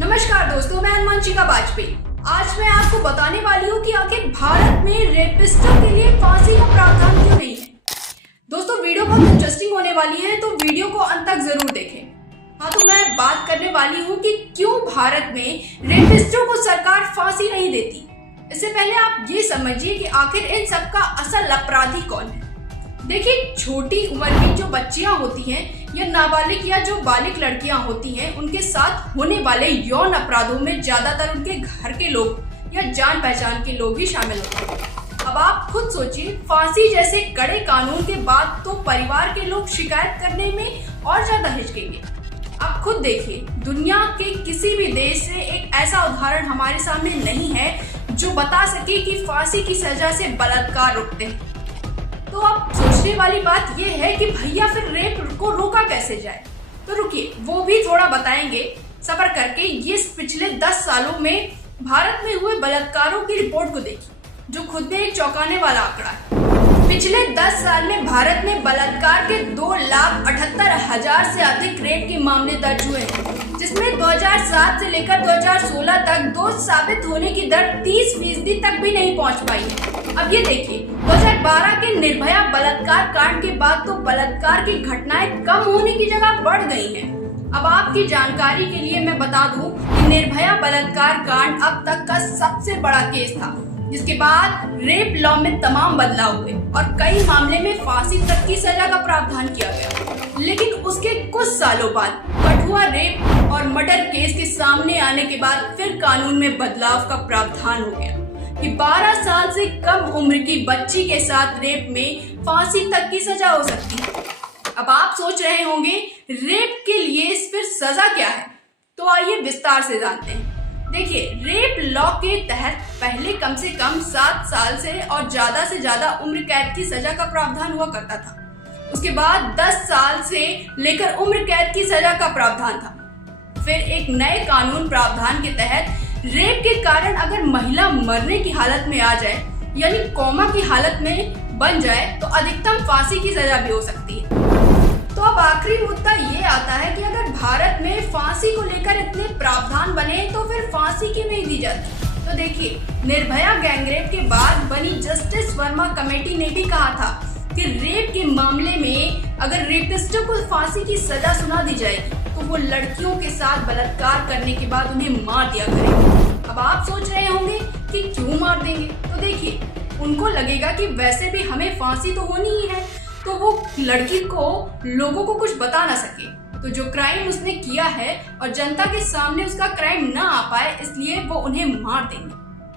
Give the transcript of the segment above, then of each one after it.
नमस्कार दोस्तों, मैं अनुमानशिका वाजपेयी। आज मैं आपको बताने वाली हूँ कि आखिर भारत में रेपिस्टों के लिए फांसी का प्रावधान क्यों नहीं है। दोस्तों, वीडियो बहुत इंटरेस्टिंग होने वाली है, तो वीडियो को अंत तक जरूर देखें। हाँ, तो मैं बात करने वाली हूँ कि क्यों भारत में रेपिस्टों को सरकार फांसी नहीं देती। इससे पहले आप ये समझिए कि आखिर इन सब का असल अपराधी कौन है। देखिए, छोटी उम्र की जो बच्चियां होती हैं या नाबालिग या जो बालिग लड़कियां होती हैं, उनके साथ होने वाले यौन अपराधों में ज्यादातर उनके घर के लोग या जान पहचान के लोग ही शामिल होते हैं। अब आप खुद सोचिए, फांसी जैसे कड़े कानून के बाद तो परिवार के लोग शिकायत करने में और ज्यादा हिचकेंगे। आप खुद देखिए, दुनिया के किसी भी देश से एक ऐसा उदाहरण हमारे सामने नहीं है जो बता सके कि फांसी की सजा से बलात्कार रुकते हैं। तो अब सोचने वाली बात यह है कि भैया फिर रेप को रोका कैसे जाए। तो रुकिए, वो भी थोड़ा बताएंगे सब्र करके। ये पिछले 10 सालों में भारत में हुए बलात्कारों की रिपोर्ट को देखिए, जो खुद में एक चौंकाने वाला आंकड़ा है। पिछले 10 साल में भारत में बलात्कार के 2,78,000 से अधिक रेप के मामले दर्ज हुए, जिसमें 2007 से लेकर 2016 तक दोष साबित होने की दर 30% तक भी नहीं पहुंच पाई है। अब ये देखिए, 2012 के निर्भया बलात्कार कांड के बाद तो बलात्कार की घटनाएं कम होने की जगह बढ़ गई हैं। अब आपकी जानकारी के लिए मैं बता दूं कि निर्भया बलात्कार कांड अब तक का सबसे बड़ा केस था, जिसके बाद रेप लॉ में तमाम बदलाव हुए और कई मामले में फांसी तक की सजा का प्रावधान किया गया। लेकिन उसके कुछ सालों बाद कठुआ रेप और मर्डर केस के सामने आने के बाद फिर कानून में बदलाव का प्रावधान हो गया कि 12 साल से कम उम्र की बच्ची के साथ रेप में फांसी तक की सजा हो सकती है। अब आप सोच रहे होंगे, रेप के लिए फिर सजा क्या है? तो आइए विस्तार से जानते हैं। देखिए, रेप लॉ के तहत पहले कम से कम 7 साल से और ज्यादा से ज्यादा उम्र कैद की सजा का प्रावधान हुआ करता था। उसके बाद 10 साल से लेकर उम्र कैद की सजा का प्रावधान था। फिर एक नए कानून प्रावधान के तहत रेप के कारण अगर महिला मरने की हालत में आ जाए, यानी कोमा की हालत में बन जाए, तो अधिकतम फांसी की सजा भी हो सकती है। तो अब आखिरी मुद्दा ये आता है कि अगर भारत में फांसी को लेकर इतने प्रावधान बने तो फिर फांसी क्यों नहीं दी जाती। तो देखिए, निर्भया गैंगरेप के बाद बनी जस्टिस वर्मा कमेटी ने भी कहा था कि रेप के मामले में अगर रेपिस्टों को फांसी की सजा सुना दी जाएगी तो वो लड़कियों के साथ बलात्कार करने के बाद उन्हें मार दिया करेंगे। अब आप सोच रहे होंगे कि क्यों मार देंगे। तो देखिए, उनको लगेगा कि वैसे भी हमें फांसी तो होनी ही है, तो वो लड़की को लोगों को कुछ बता ना सके, तो जो क्राइम उसने किया है और जनता के सामने उसका क्राइम ना आ पाए, इसलिए वो उन्हें मार देंगे।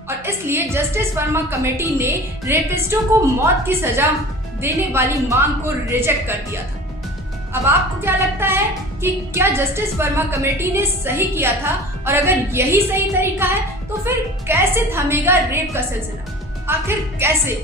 और इसलिए जस्टिस वर्मा कमेटी ने रेपिस्टों को मौत की सजा देने वाली मांग को रिजेक्ट कर दिया था। अब आपको क्या लगता है कि क्या जस्टिस वर्मा कमेटी ने सही किया था? और अगर यही सही तरीका है तो फिर कैसे थमेगा रेप का सिलसिला? आखिर कैसे?